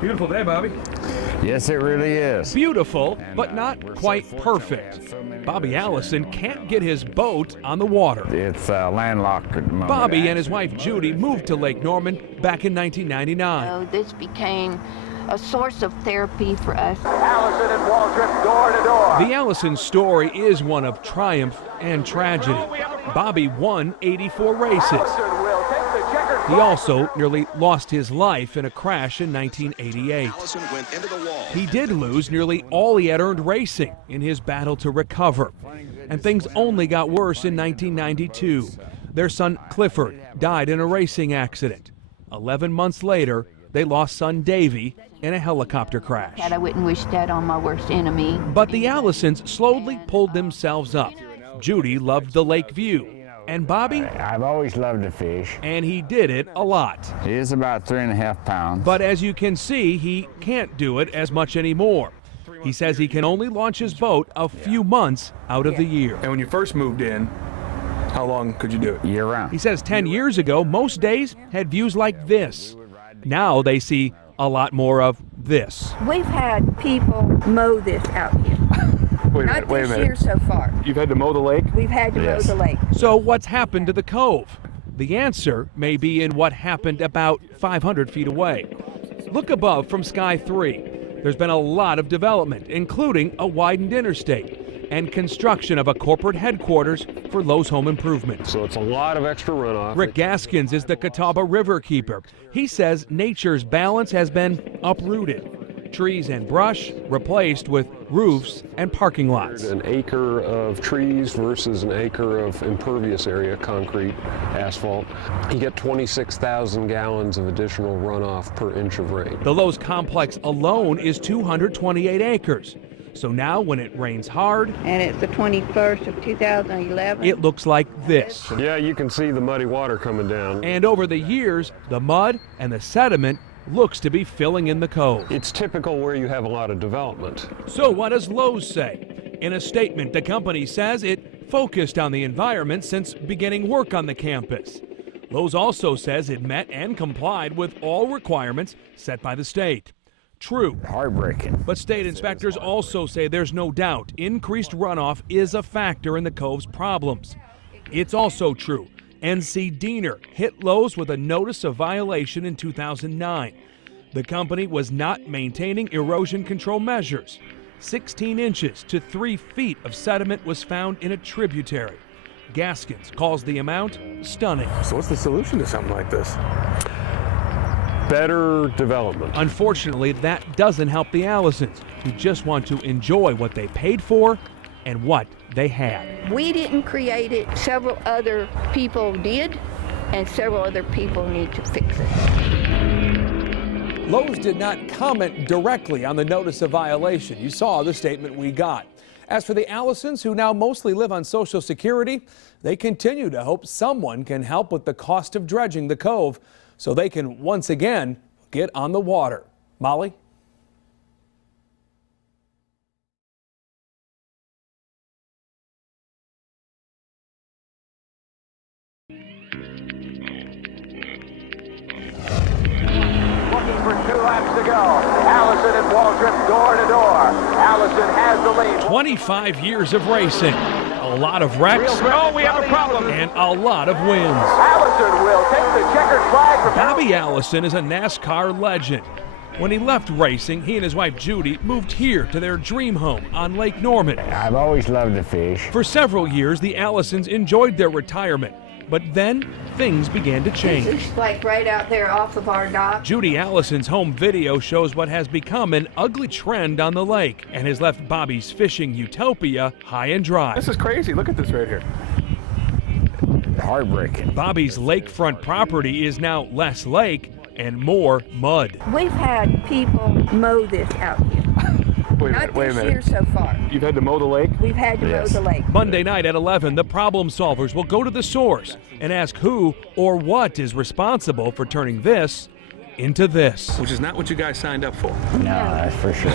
Beautiful day, Bobby. Yes, it really is. Beautiful, but not quite perfect. Bobby Allison can't get his boat on the water. It's landlocked at the moment. Bobby and his wife Judy moved to Lake Norman back in 1999. So this became a source of therapy for us. Allison and Waldrop door to door. The Allison story is one of triumph and tragedy. Bobby won 84 races. Allison will take the checkered He also nearly lost his life in a crash in 1988. Allison went into the wall. He did lose nearly all he had earned racing in his battle to recover. And things only got worse in 1992. Their son Clifford died in a racing accident. 11 months later, they lost son Davey in a helicopter crash. I wouldn't wish that on my worst enemy. But the Allisons slowly pulled themselves up. Judy loved the lake view, and Bobby, I've always loved to fish. and he did it a lot. He is about 3.5 pounds. But as you can see, he can't do it as much anymore. He says he can only launch his boat a few months out of the year. And when you first moved in, how long could you do it? year round. He says 10 years ago, most days had views like this. Now they see a lot more of this. We've had people mow this out here. Wait a Not minute, wait a this minute. year so far. You've had to mow the lake? We've had to Yes. mow the lake. So what's happened to the Cove? The answer may be in what happened about 500 feet away. Look above from Sky 3. There's been a lot of development, including a widened interstate and construction of a corporate headquarters for Lowe's Home Improvement. So it's a lot of extra runoff. Rick Gaskins is the Catawba River keeper. He says nature's balance has been uprooted. Trees and brush replaced with roofs and parking lots. An acre of trees versus an acre of impervious area, concrete, asphalt. You get 26,000 gallons of additional runoff per inch of rain. The Lowe's complex alone is 228 acres. So now when it rains hard, And it's the 21st of 2011. it looks like this. Yeah, you can see the muddy water coming down. And over the years, the mud and the sediment looks to be filling in the cove. It's typical where you have a lot of development. So what does Lowe's say? In a statement, the company says it focused on the environment since beginning work on the campus. Lowe's also says it met and complied with all requirements set by the state. True. Heartbreaking. But state inspectors also say there's no doubt increased runoff is a factor in the Cove's problems. It's also true NC Diener hit Lowe's with a notice of violation in 2009. The company was not maintaining erosion control measures. 16 inches to 3 feet of sediment was found in a tributary. Gaskins calls the amount stunning. So what's the solution to something like this? Better development. Unfortunately, that doesn't help the Allisons, who just want to enjoy what they paid for and what they had. We didn't create it. Several other people did, and several other people need to fix it. Lowe's did not comment directly on the notice of violation. You saw the statement we got. As for the Allisons, who now mostly live on Social Security, they continue to hope someone can help with the cost of dredging the Cove so they can once again get on the water. Molly? Looking for 2 laps to go. Allison and Waldrop door to door. Allison has the lead. 25 years of racing, a lot of wrecks, Oh, we have a problem. and a lot of wins. Allison will take the checkered flag for Bobby Allison is a NASCAR legend. When he left racing, he and his wife Judy moved here to their dream home on Lake Norman. I've always loved to fish. For several years, the Allisons enjoyed their retirement, but then things began to change. It's like right out there off of our dock. Judy Allison's home video shows what has become an ugly trend on the lake and has left Bobby's fishing utopia high and dry. This is crazy. Look at this right here. Heartbreaking. Bobby's lakefront property is now less lake and more mud. We've had people mow this out here. Wait a Not minute, wait a this year minute. so far. You've had to mow the lake? We've had to Yes. mow the lake. Monday night at 11, the problem solvers will go to the source and ask who or what is responsible for turning this into this. Which is not what you guys signed up for. No, that's for sure.